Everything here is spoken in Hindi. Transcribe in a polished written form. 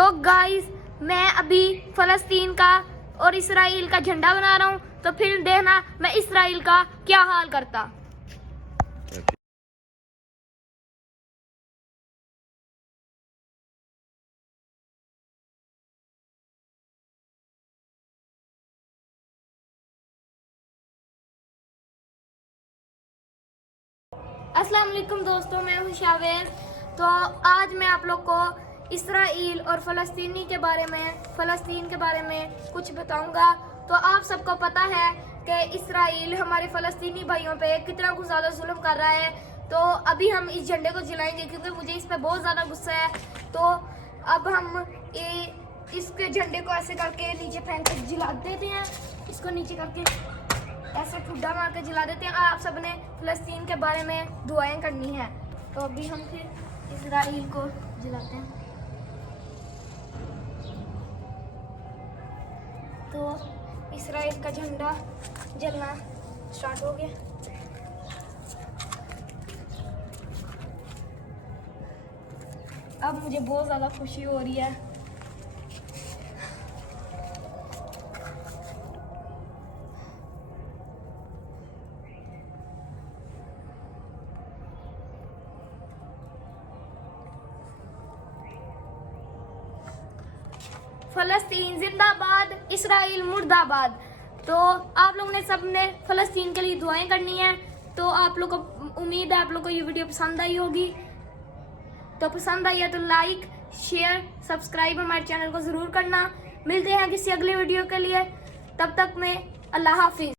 तो गाइस मैं अभी फ़लस्तीन का और इसराइल का झंडा बना रहा हूँ, तो फिर देखना मैं इसराइल का क्या हाल करता। अस्सलाम वालेकुम दोस्तों, मैं हूं शावेज। तो आज मैं आप लोग को इसराइल और फ़लस्तीन के बारे में कुछ बताऊंगा। तो आप सबको पता है कि इसराइल हमारे फ़लस्तीनी भाइयों पे कितना कुछ ज़्यादा जुल्म कर रहा है। तो अभी हम इस झंडे को जलाएंगे क्योंकि मुझे इस पर बहुत ज़्यादा गुस्सा है। तो अब हम इसके झंडे को ऐसे करके नीचे फेंक कर जला देते हैं। इसको नीचे करके ऐसे ठुड्डा मार के जला देते हैं। आप सब ने फ़लस्तीन के बारे में दुआएं करनी है। तो अभी हम फिर इसराइल को जलाते हैं। तो इसराइल का झंडा जलना स्टार्ट हो गया। अब मुझे बहुत ज़्यादा खुशी हो रही है। फ़लस्तीन जिंदाबाद, इसराइल मुर्दाबाद। तो आप लोग ने सबने फ़लस्तीन के लिए दुआएं करनी है। तो आप लोग को उम्मीद है आप लोग को ये वीडियो पसंद आई होगी। तो पसंद आई है तो लाइक, शेयर, सब्सक्राइब हमारे चैनल को ज़रूर करना। मिलते हैं किसी अगले वीडियो के लिए, तब तक में अल्लाह हाफिज़।